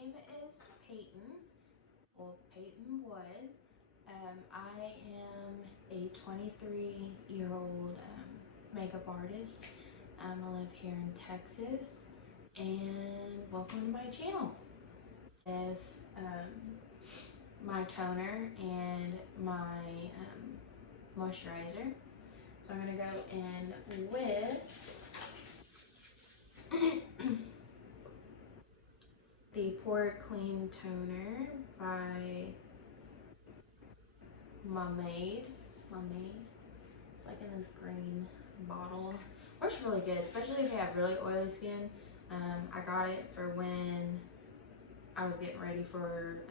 name is Peyton, Peyton Wood. I am a 23-year-old makeup artist. I live here in Texas, and welcome to my channel. With my toner and my moisturizer. So I'm gonna go in with the Pore Clean Toner by Made. It's like in this green bottle. Works really good, especially if you have really oily skin. I got it for when I was getting ready for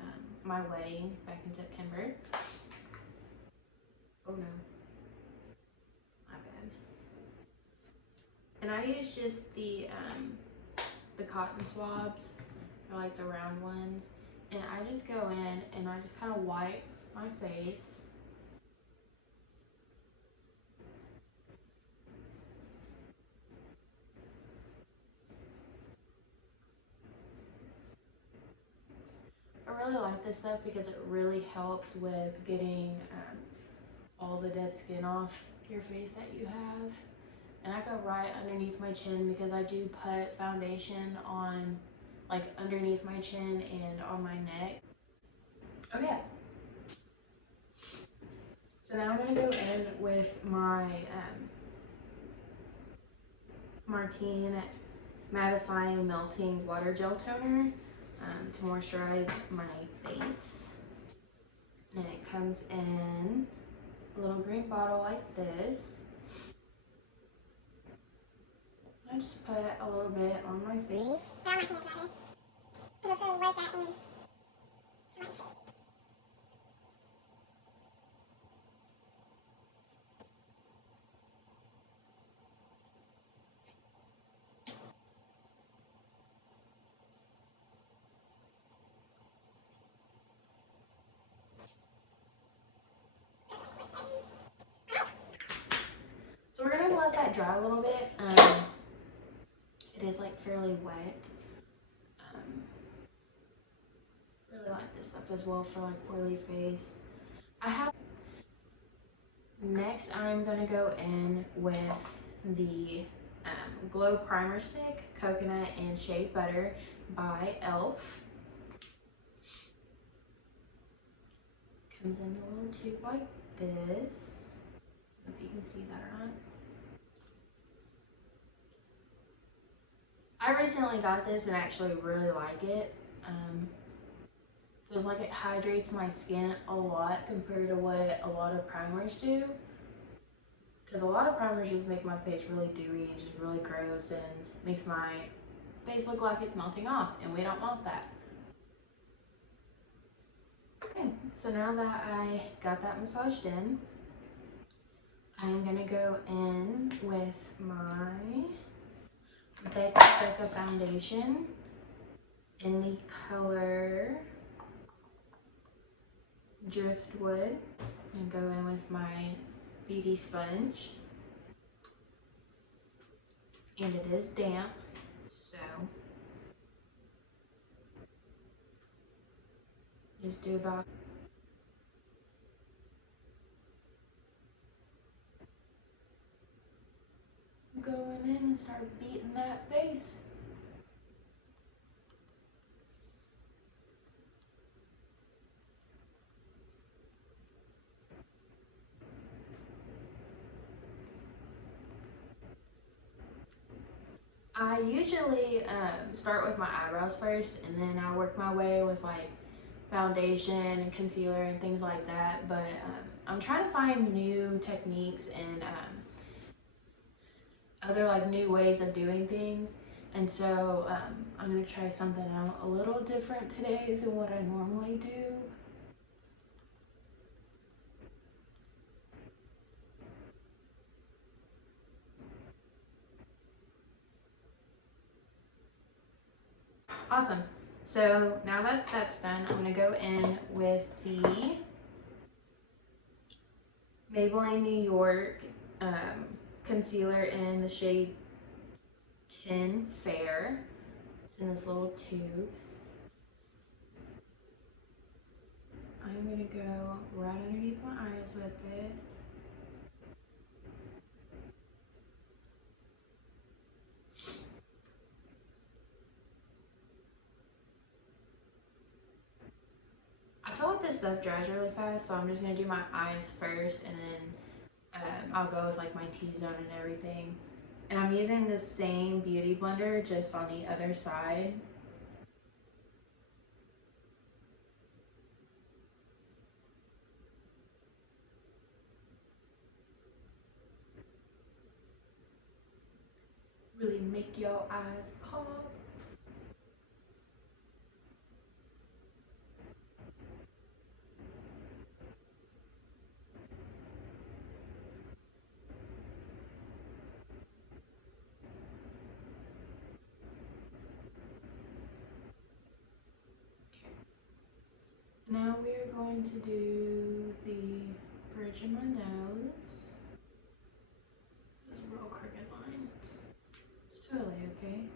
my wedding back in September. Oh no, my bad. And I use just the cotton swabs, or like the round ones, and I just go in and I just kind of wipe my face. I really like this stuff because it really helps with getting all the dead skin off your face that you have. And I go right underneath my chin because I do put foundation on like underneath my chin and on my neck. Okay. So now I'm gonna go in with my Martine Mattifying Melting Water Gel Toner to moisturize my face. And it comes in a little green bottle like this. I just put a little bit on my face. Throw my hands ready. Just really work that in to my face. So we're gonna let that dry a little bit. It is like fairly wet. Really like this stuff as well for like oily face. Next I'm gonna go in with the Glow Primer Stick, Coconut and Shea Butter by e.l.f. Comes in a little tube like this. I don't know if you can see that or not. I recently got this and actually really like it. Feels like it hydrates my skin a lot compared to what a lot of primers do. Because a lot of primers just make my face really dewy and just really gross and makes my face look like it's melting off, and we don't want that. Okay, so now that I got that massaged in, I'm gonna go in with my Becca foundation in the color Driftwood, and go in with my beauty sponge, and it is damp, so just do about going in and start beating that face. I usually start with my eyebrows first, and then I work my way with like foundation and concealer and things like that. But I'm trying to find new techniques and other like new ways of doing things. And so I'm gonna try something out a little different today than what I normally do. Awesome. So now that that's done, I'm gonna go in with the Maybelline New York concealer in the shade 10 Fair. It's in this little tube. I'm gonna go right underneath my eyes with it. I feel like this stuff dries really fast, so I'm just gonna do my eyes first, and then I'll go with like my T-zone and everything. And I'm using the same beauty blender, just on the other side. Really make your eyes pop. Now we are going to do the bridge of my nose. There's a real crooked line. It's totally okay.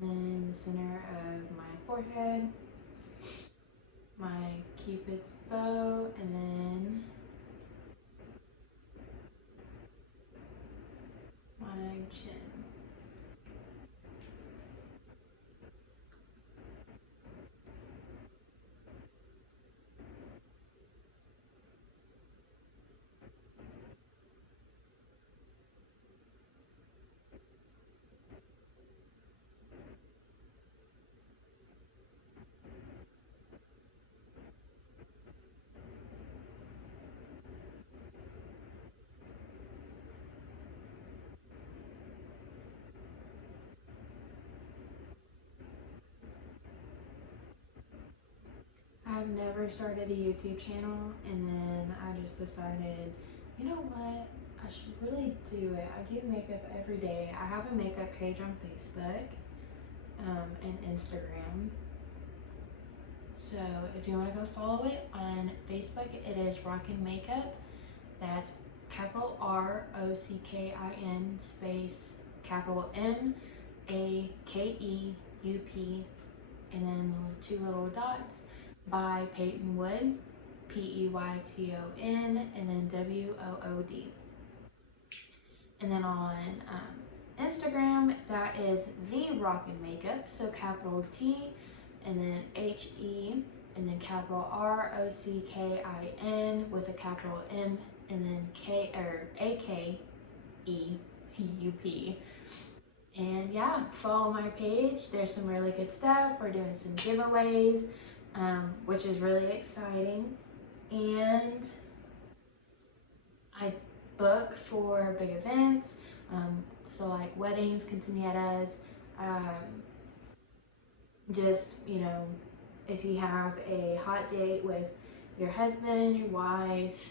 Then the center of my forehead, my cupid's bow, and then my chin. I've never started a YouTube channel, and then I just decided, you know what, I should really do it. I do makeup every day. I have a makeup page on Facebook and Instagram. So if you want to go follow it on Facebook, it is Rockin' Makeup. That's capital ROCKIN space capital MAKEUP, and then two little dots, by Peyton Wood, PEYTON, and then WOOD. And then on Instagram, that is the Rockin' Makeup, so capital T, and then HE, and then capital ROCKIN with a capital M, and then AKEUP. And yeah, follow my page. There's some really good stuff. We're doing some giveaways, which is really exciting. And I book for big events, so like weddings, quinceañeras, just, you know, if you have a hot date with your husband, your wife,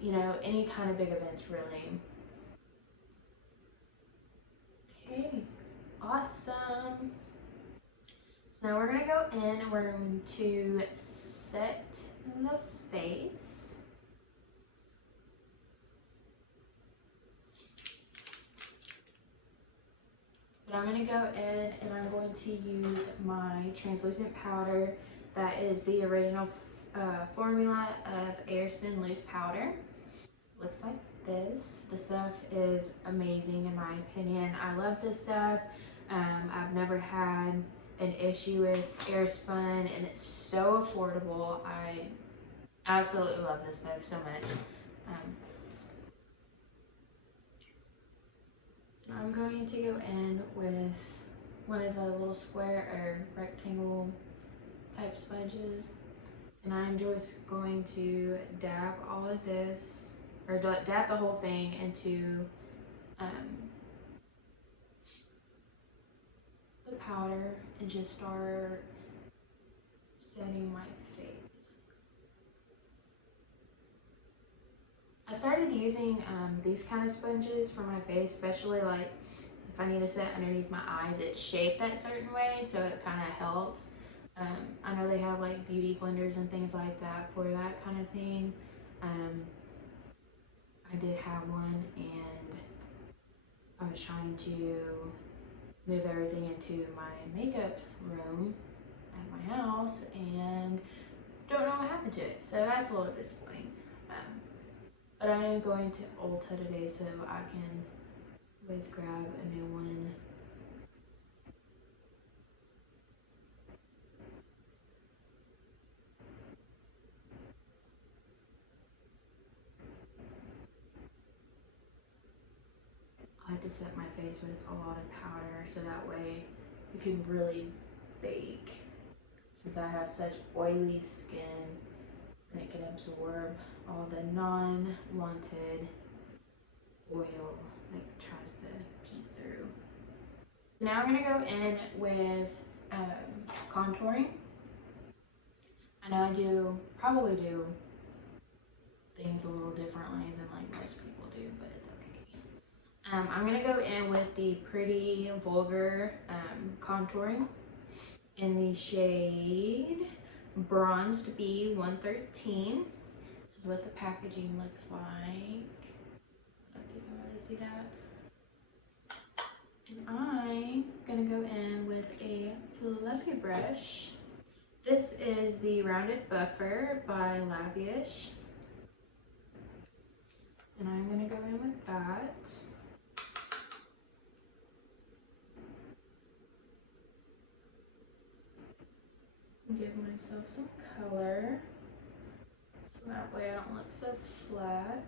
you know, any kind of big events really. Okay, awesome. So now we're gonna go in and we're going to set the face. But I'm gonna go in and I'm going to use my translucent powder. That is the original formula of Airspin loose powder. Looks like this. The stuff is amazing in my opinion. I love this stuff. I've never had an issue with Airspun, and it's so affordable. I absolutely love this stuff so much. I'm going to go in with one of the little square or rectangle type sponges, and I'm just going to dab all of this, or dab the whole thing into the powder, and just start setting my face. I started using these kind of sponges for my face, especially like if I need to set underneath my eyes. It's shaped that certain way, so it kind of helps. I know they have like beauty blenders and things like that for that kind of thing. I did have one, and I was trying to move everything into my makeup room at my house, and don't know what happened to it. So that's a little disappointing. But I am going to Ulta today so I can always grab a new one. I like to set my face with a lot of powder so that way you can really bake. Since I have such oily skin, and it can absorb all the non-wanted oil that it tries to keep through. Now I'm gonna go in with contouring. I know I probably do things a little differently than like most people do, but it's okay. I'm gonna go in with the Pretty Vulgar contouring in the shade Bronzed B 113. This is what the packaging looks like. I don't know if you can really see that. And I'm gonna go in with a fluffy brush. This is the Rounded Buffer by Lavish. And I'm gonna go in with that. Give myself some color so that way I don't look so flat.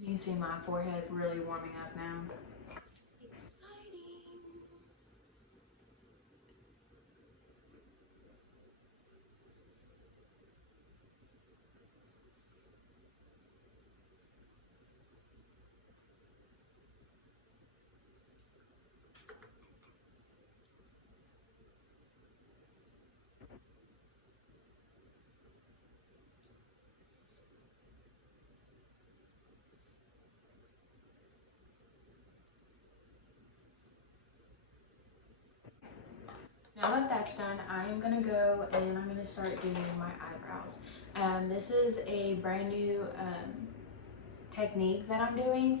You can see my forehead really warming up now. Now that that's done, I am gonna go and I'm gonna start doing my eyebrows. This is a brand new technique that I'm doing.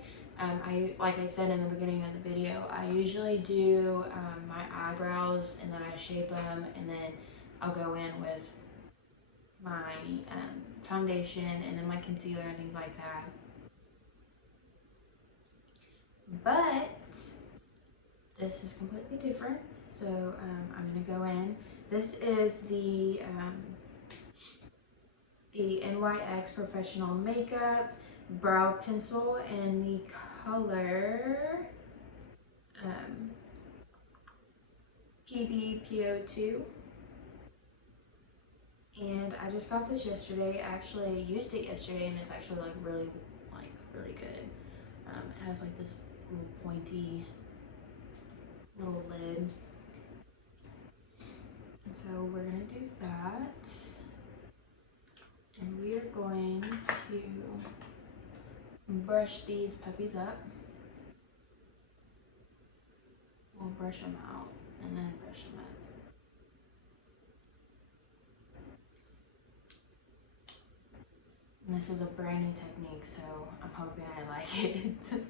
Like I said in the beginning of the video, I usually do my eyebrows and then I shape them and then I'll go in with my foundation and then my concealer and things like that. But this is completely different. So I'm gonna go in. This is the NYX Professional Makeup Brow Pencil in the color PBPO2. And I just got this yesterday. I actually used it yesterday and it's actually really good. It has like this little pointy little lid. And so we're gonna do that. And we are going to brush these puppies up. We'll brush them out and then brush them up. And this is a brand new technique, so I'm hoping I like it.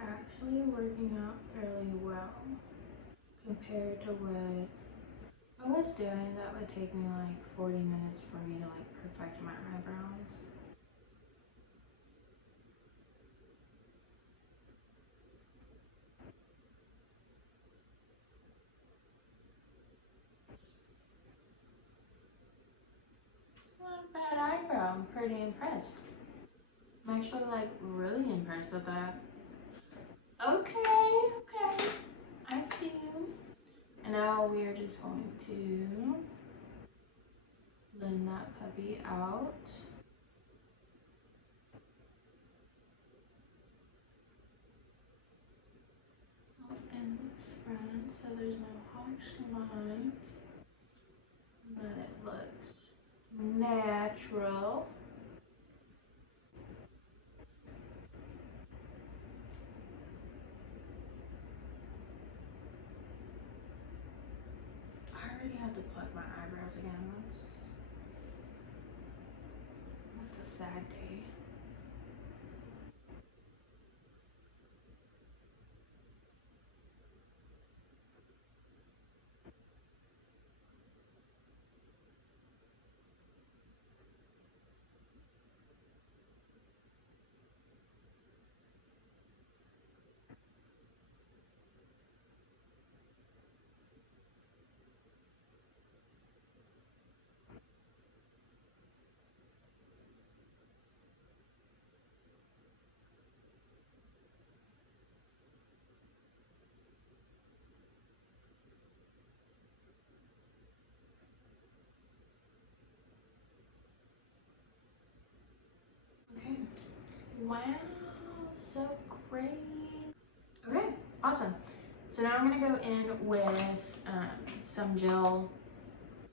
Actually working out fairly well compared to what I was doing that would take me like 40 minutes for me to like perfect my eyebrows. It's not a bad eyebrow. I'm pretty impressed. I'm actually like really impressed with that. Okay. I see you. And now we are just going to blend that puppy out. In the front so there's no harsh lines, but it looks natural. I already have to pluck my eyebrows again. That's a sad day. Okay. Wow, so great. Okay, awesome. So now I'm gonna go in with some gel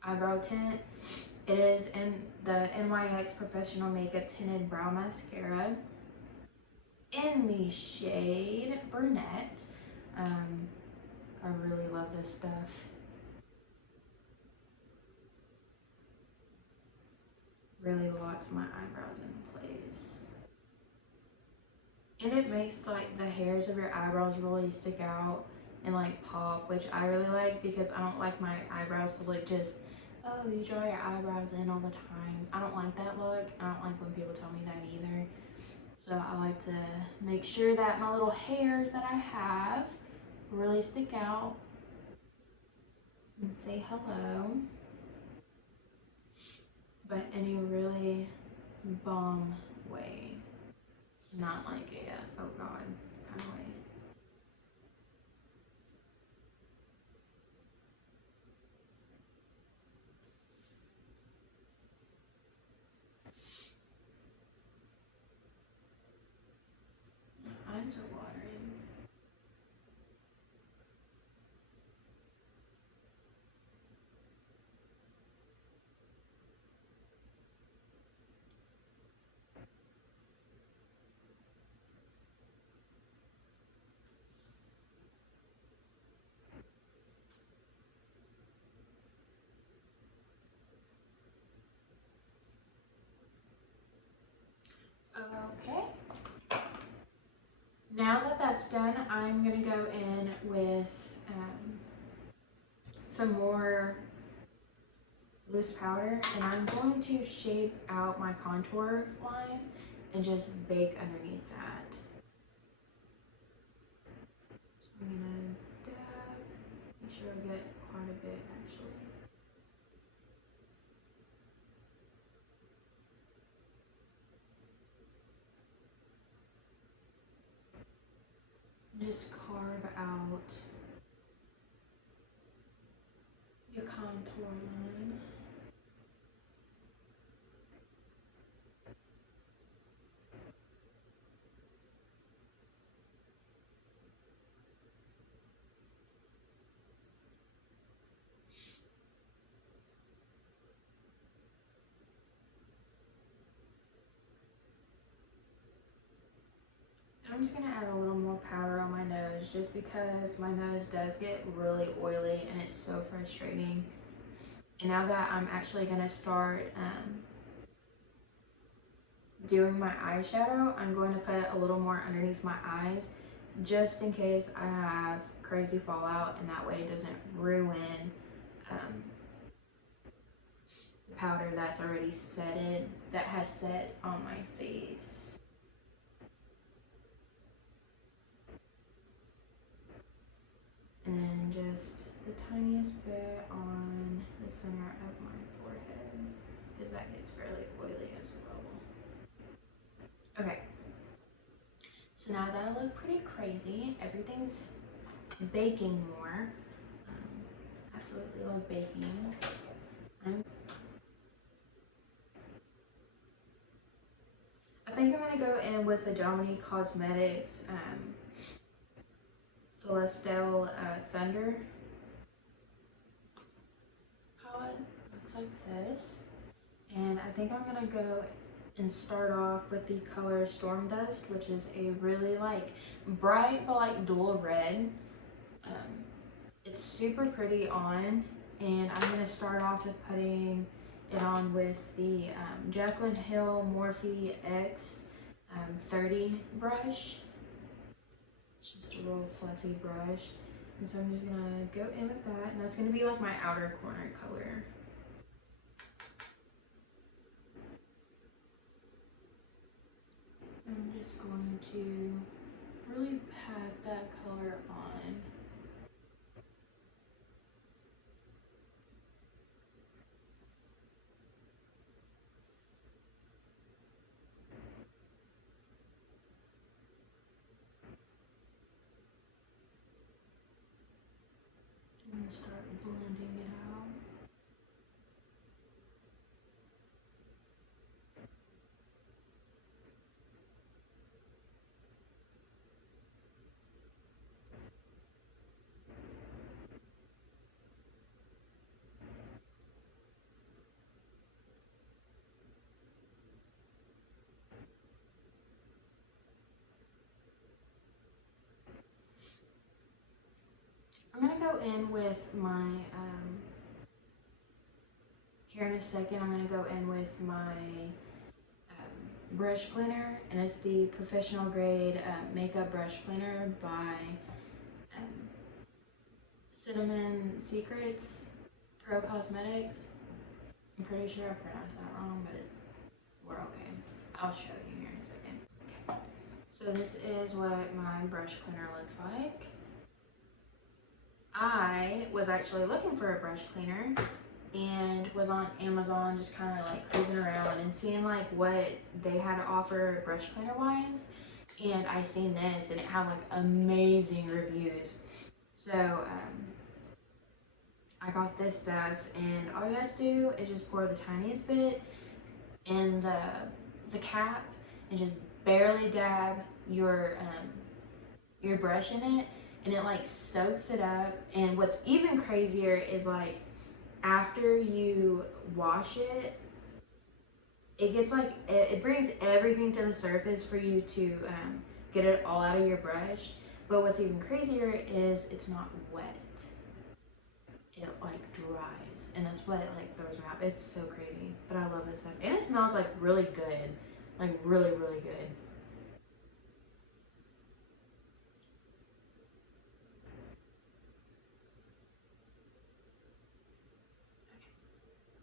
eyebrow tint. It is in the NYX Professional Makeup Tinted Brow Mascara in the shade Brunette. I really love this stuff. Really locks my eyebrows in place. And it makes like the hairs of your eyebrows really stick out and like pop, which I really like because I don't like my eyebrows to look just, oh, you draw your eyebrows in all the time. I don't like that look. I don't like when people tell me that either. So I like to make sure that my little hairs that I have really stick out and say hello, but in a really bomb way, not like a oh god kind of way. My eyes are watering. Okay. Now that that's done, I'm gonna go in with some more loose powder, and I'm going to shape out my contour line and just bake underneath that. So I'm gonna dab, make sure I get quite a bit actually. Just carve out your contour line. I'm just gonna add a little more powder on my nose just because my nose does get really oily and it's so frustrating. And now that I'm actually gonna start doing my eyeshadow, I'm going to put a little more underneath my eyes just in case I have crazy fallout, and that way it doesn't ruin powder that's already that has set on my face. And then just the tiniest bit on the center of my forehead, because that gets fairly oily as well. Okay, so now that I look pretty crazy, everything's baking more. Absolutely love baking. I think I'm gonna go in with the Dominique Cosmetics Celestial Thunder palette. Looks like this. And I think I'm gonna go and start off with the color Storm Dust, which is a really like bright but like dual red. It's super pretty on, and I'm gonna start off with putting it on with the Jaclyn Hill Morphe X 30 brush. It's just a real fluffy brush. And so I'm just gonna go in with that, and that's gonna be like my outer corner color. I'm just going to really pack that color on. And start blending it out. I'm gonna go in with my, here in a second, I'm gonna go in with my brush cleaner, and it's the professional grade makeup brush cleaner by Cinnamon Secrets Pro Cosmetics. I'm pretty sure I pronounced that wrong, but we're okay. I'll show you here in a second. Okay. So this is what my brush cleaner looks like. I was actually looking for a brush cleaner and was on Amazon just kind of like cruising around and seeing like what they had to offer brush cleaner wise, and I seen this and it had like amazing reviews. So I got this stuff, and all you have to do is just pour the tiniest bit in the cap and just barely dab your brush in it, and it like soaks it up. And what's even crazier is like after you wash it, it gets like it brings everything to the surface for you to get it all out of your brush. But what's even crazier is it's not wet. It like dries, and that's what like throws me off. It's so crazy, but I love this stuff, and it smells like really good, like really good.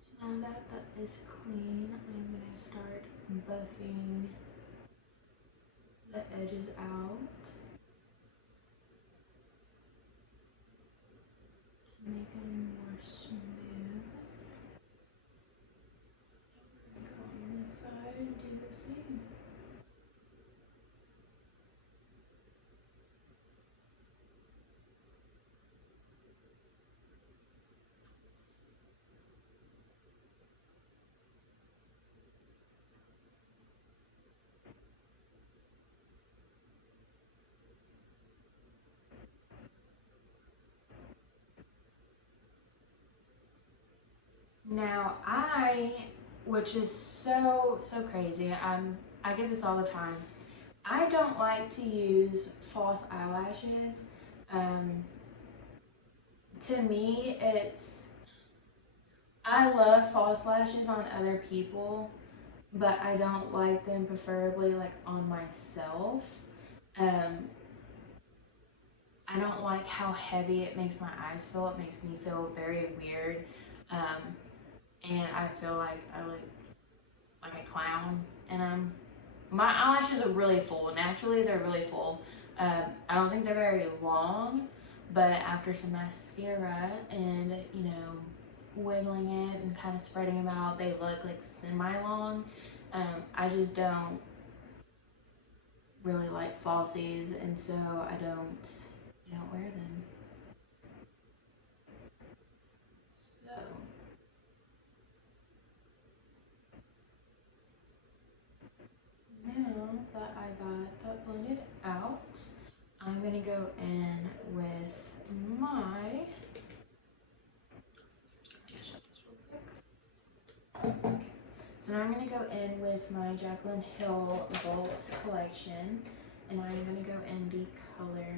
So now that that is clean, I'm gonna start buffing the edges out to make them more smooth. Go on this side and do the same. Now which is so crazy, I get this all the time. I don't like to use false eyelashes. To me, I love false lashes on other people, but I don't like them preferably like on myself. I don't like how heavy it makes my eyes feel. It makes me feel very weird. and I feel like I look like a clown. And my eyelashes are really full. Naturally, they're really full. I don't think they're very long, but after some mascara and, you know, wiggling it and kind of spreading them out, they look like semi-long. I just don't really like falsies, and so I don't wear them. So now that I got that blended out, I'm gonna go in with my, okay. So now I'm gonna go in with my Jaclyn Hill Volt collection, and I'm gonna go in the color,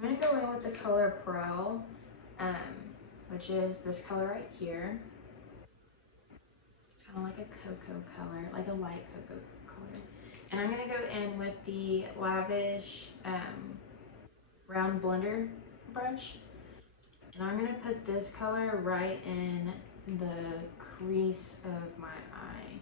I'm gonna go in with the color Pro, which is this color right here. It's kind of like a cocoa color, like a light cocoa color. And I'm gonna go in with the Lavish round blender brush. And I'm gonna put this color right in the crease of my eye.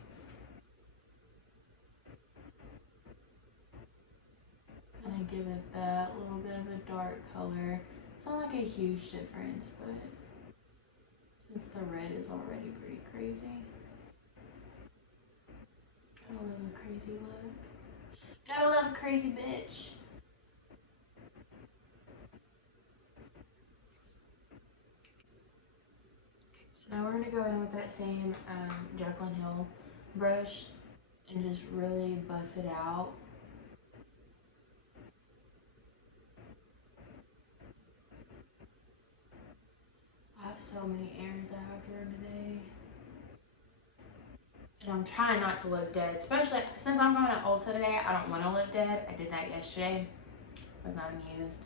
And I give it that little bit of a dark color. It's not like a huge difference, but since the red is already pretty crazy. Gotta love a crazy look. Gotta love a crazy bitch. Okay, so now we're gonna go in with that same Jaclyn Hill brush and just really buff it out. I have so many errands I have to run today. And I'm trying not to look dead, especially since I'm going to Ulta today. I don't want to look dead. I did that yesterday. Was not amused.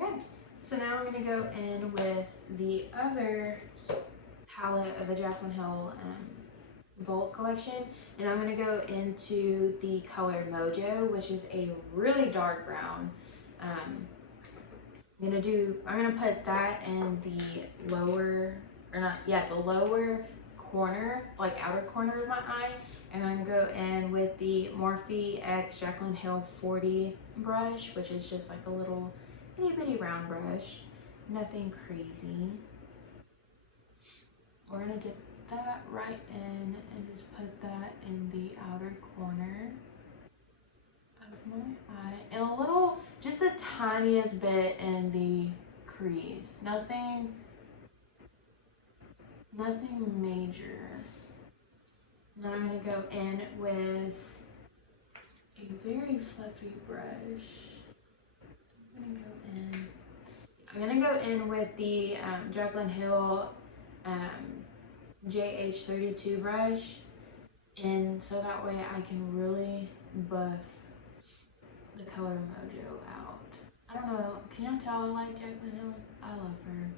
Okay, so now I'm gonna go in with the other palette of the Jaclyn Hill Volt collection, and I'm gonna go into the color Mojo, which is a really dark brown. I'm gonna put that in the lower, or not, yeah, the lower corner, like outer corner of my eye, and I'm gonna go in with the Morphe X Jaclyn Hill 40 brush, which is just like a little itty bitty round brush, nothing crazy. We're gonna dip that right in and just put that in the outer corner of my eye, and a little, just the tiniest bit in the crease. Nothing major. Now I'm gonna go in with a very fluffy brush. I'm gonna go in with the Jaclyn Hill JH32 brush, and so that way I can really buff the color Mojo out. I don't know, can y'all tell I like Jaclyn Hill? I love her.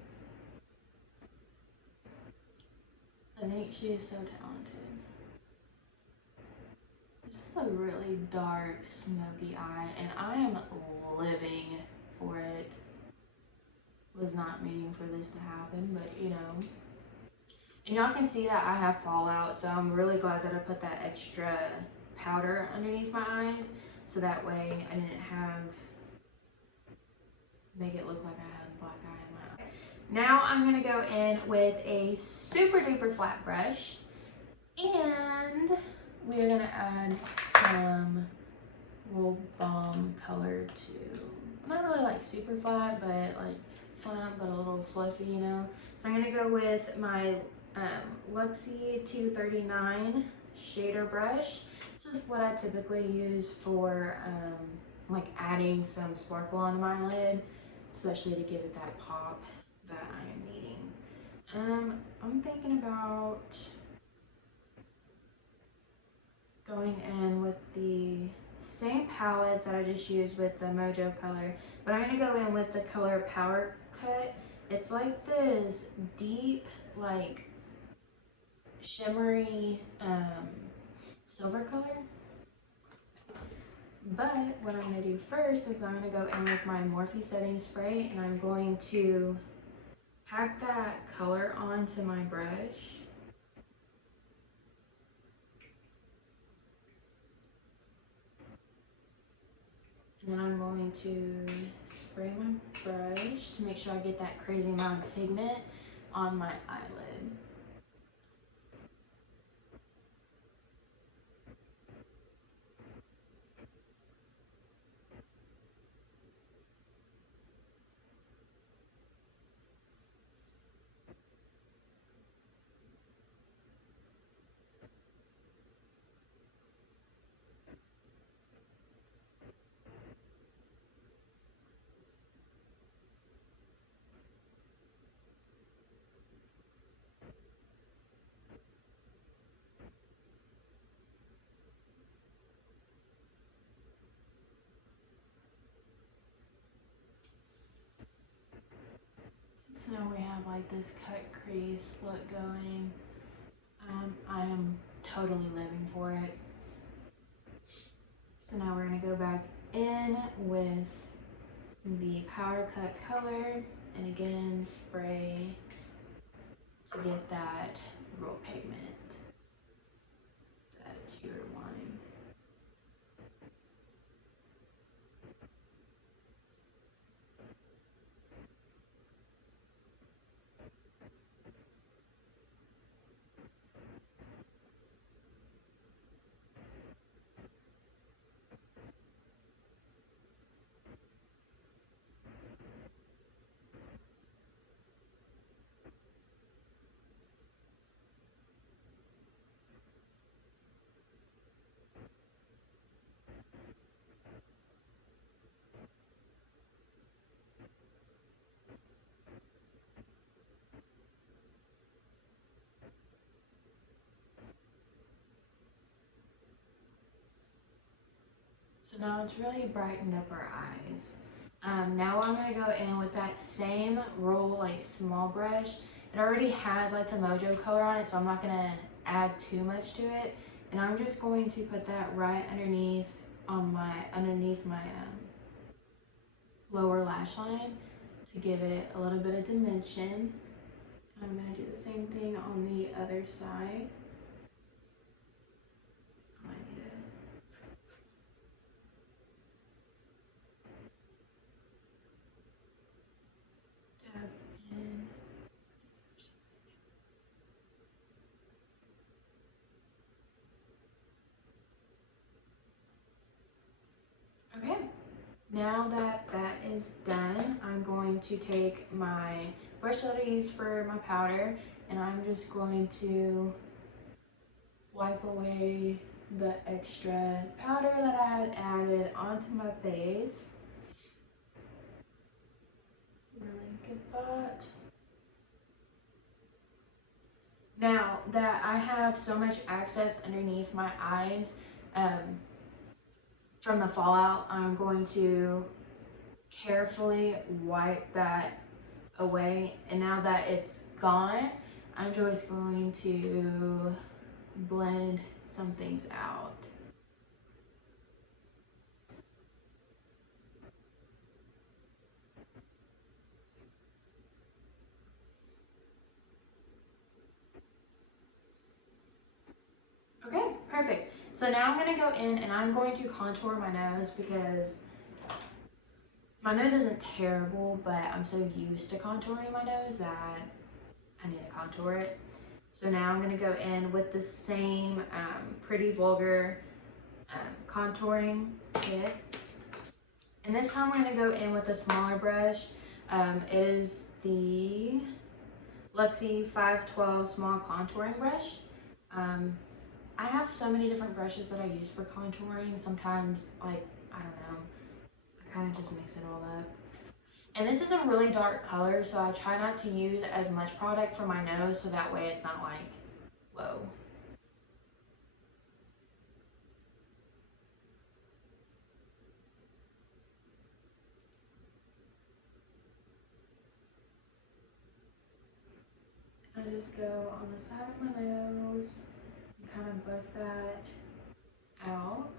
She is so talented. This is a really dark, smoky eye, and I am living for it. Was not meaning for this to happen, but you know. And y'all can see that I have fallout, so I'm really glad that I put that extra powder underneath my eyes, so that way I didn't make it look like I had a black eye in my eye. Now I'm gonna go in with a super duper flat brush, and we're gonna add some Roll Balm color to, not really like super flat, but like flat, but a little fluffy, you know. So I'm gonna go with my Luxie 239 shader brush. This is what I typically use for like adding some sparkle on my lid, especially to give it that pop that I am needing. I'm thinking about going in with the same palette that I just used with the Mojo color, but I'm gonna go in with the color Power Cut. It's like this deep, like shimmery silver color. But what I'm gonna do first is I'm gonna go in with my Morphe setting spray, and I'm going to pack that color onto my brush. And then I'm going to spray my brush to make sure I get that crazy amount of pigment on my eyelid. So now we have like this cut crease look going. I am totally living for it. So now we're gonna go back in with the Power Cut color and again spray to get that real pigment that you're wanting. So now it's really brightened up our eyes. Now I'm gonna go in with that same roll, like small brush. It already has like the Mojo color on it, so I'm not gonna add too much to it. And I'm just going to put that right underneath my lower lash line to give it a little bit of dimension. I'm gonna do the same thing on the other side. I need to dab in. Okay, now that that is done, I'm going to take my brush that I use for my powder and I'm just going to wipe away the extra powder that I had added onto my face. Really get that. Now that I have so much excess underneath my eyes from the fallout, I'm going to carefully wipe that away. And now that it's gone, I'm just going to blend some things out. Okay, perfect. So now I'm gonna go in and I'm going to contour my nose because my nose isn't terrible, but I'm so used to contouring my nose that I need to contour it. So now I'm going to go in with the same Pretty Vulgar contouring kit. And this time I'm going to go in with a smaller brush. It is the Luxie 512 small contouring brush. I have so many different brushes that I use for contouring. Sometimes, like, I don't know, I kind of just mix it all up. And this is a really dark color, so I try not to use as much product for my nose, so that way it's not like, whoa. I just go on the side of my nose and kind of buff that out.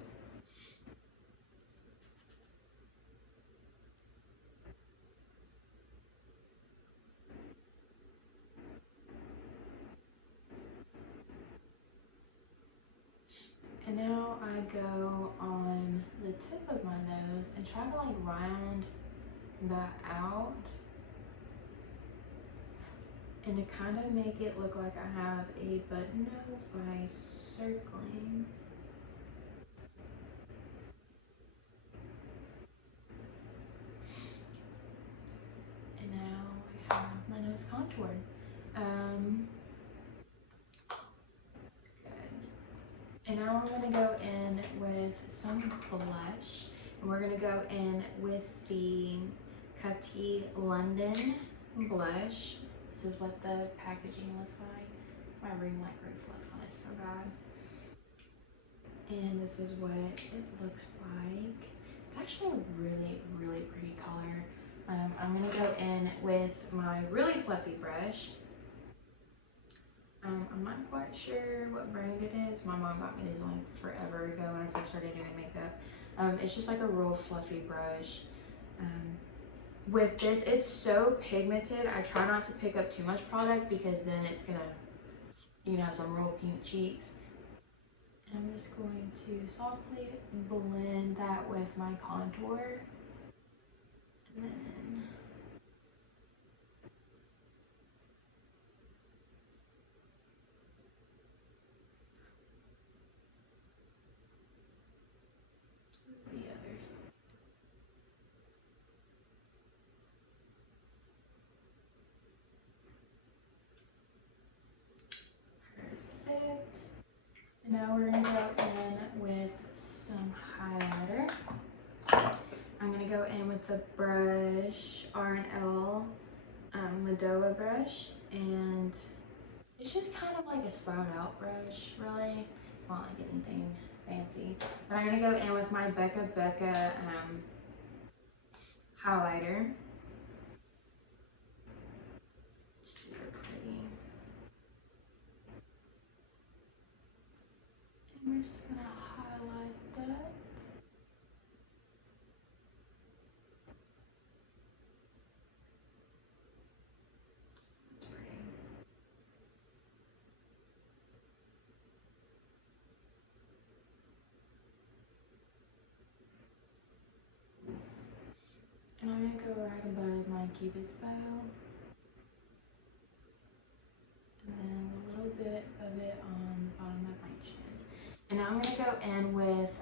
And now I go on the tip of my nose and try to like round that out. And to kind of make it look like I have a button nose by circling. And now I have my nose contoured. That's good. And now I'm gonna go in with some blush. And we're gonna go in with the Coty London blush. This is what the packaging looks like. My ring light reflects on it so bad. And this is what it looks like. It's actually a really, really pretty color. I'm gonna go in with my really fluffy brush. I'm not quite sure what brand it is. My mom got me these like forever ago when I first started doing makeup. It's just like a real fluffy brush. With this, it's so pigmented. I try not to pick up too much product because then it's gonna, you know, have some real pink cheeks. And I'm just going to softly blend that with my contour. And then the other side. Perfect. And now we're gonna go in with some highlighter. I'm gonna go in with the brush R&L Ladoa brush, and it's just kind of like a sprout out brush, really. It's not like anything fancy. But I'm gonna go in with my Becca highlighter. Super pretty. And we're just gonna highlight that. That's pretty. And I'm gonna go right above my Cupid's bow. And then a little bit of it on the bottom of my chin. And now I'm gonna go in with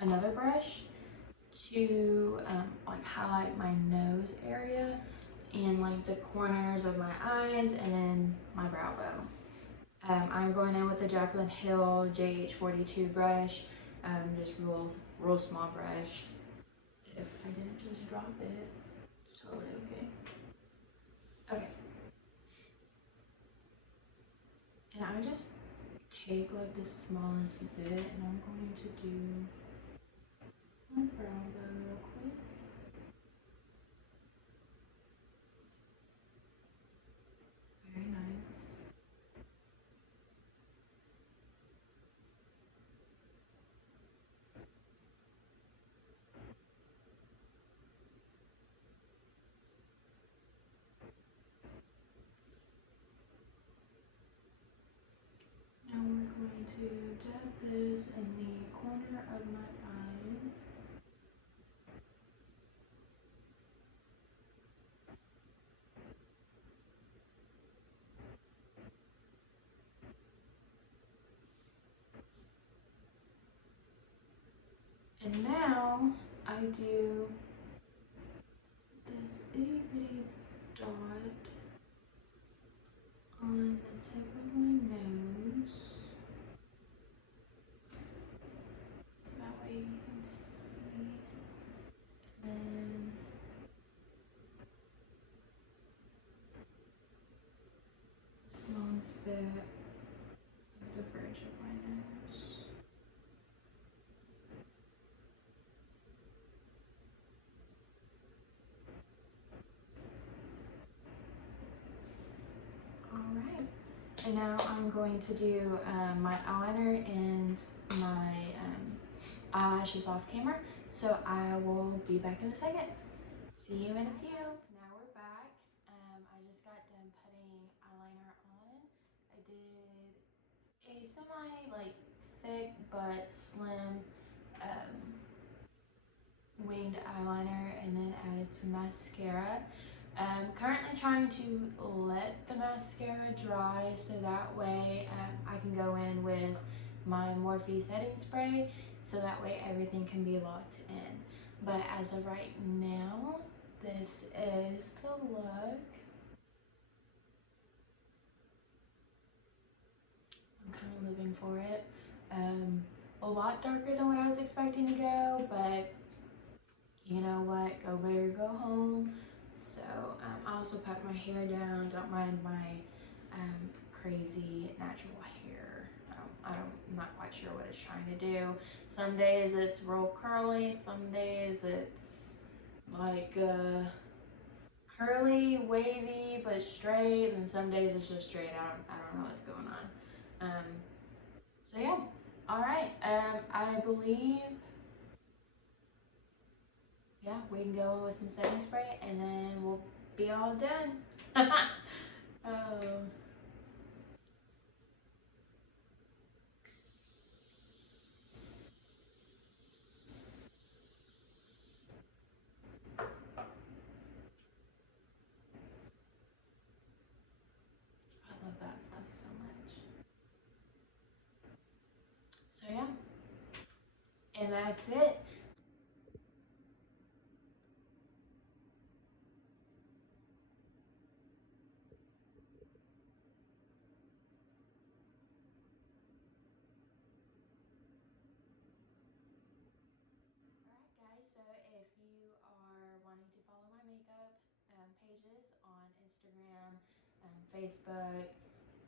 another brush to like highlight my nose area and like the corners of my eyes and then my brow bone. I'm going in with the Jaclyn Hill JH42 brush, just real small brush. If I didn't just drop it, it's totally okay. Okay. And I just take like the smallest bit and I'm going to do my brow bone real quick. Very nice. Now we're going to dab this in the corner of my eye. And now I do this itty bitty dot on the tip of my nose. So that way you can see. And then the smallest bit of the bridge of my nose. Alright, and now I'm going to do my eyeliner and my eyelashes off camera, so I will be back in a second. See you in a few. Now we're back. I just got done putting eyeliner on. I did a semi thick but slim winged eyeliner and then added some mascara. Currently trying to let the mascara dry so that way I can go in with my Morphe setting spray so that way everything can be locked in. But as of right now, this is the look. I'm kind of living for it. A lot darker than what I was expecting to go, but you know what, go big or go home. So I also put my hair down. Don't mind my crazy natural hair. I'm not quite sure what it's trying to do. Some days it's real curly, some days it's like curly, wavy, but straight, and some days it's just straight. I don't know what's going on. So yeah, all right. I believe, yeah, we can go with some setting spray and then we'll be all done. Oh. I love that stuff so much. So yeah, and that's it. Alright guys, so if you are wanting to follow my makeup pages on Instagram, Facebook,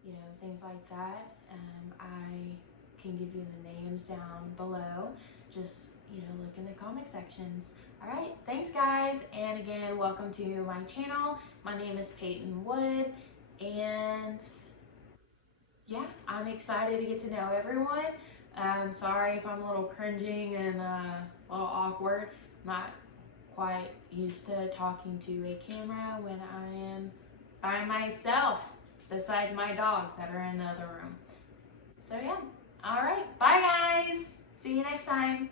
you know, things like that, I can give you the names down below. Just, you know, look in the comment sections. Alright, thanks guys, and again, welcome to my channel. My name is Peyton Wood, and yeah, I'm excited to get to know everyone. Sorry if I'm a little cringing and a little awkward. I'm not quite used to talking to a camera when I am by myself, besides my dogs that are in the other room. So yeah, all right, bye guys. See you next time.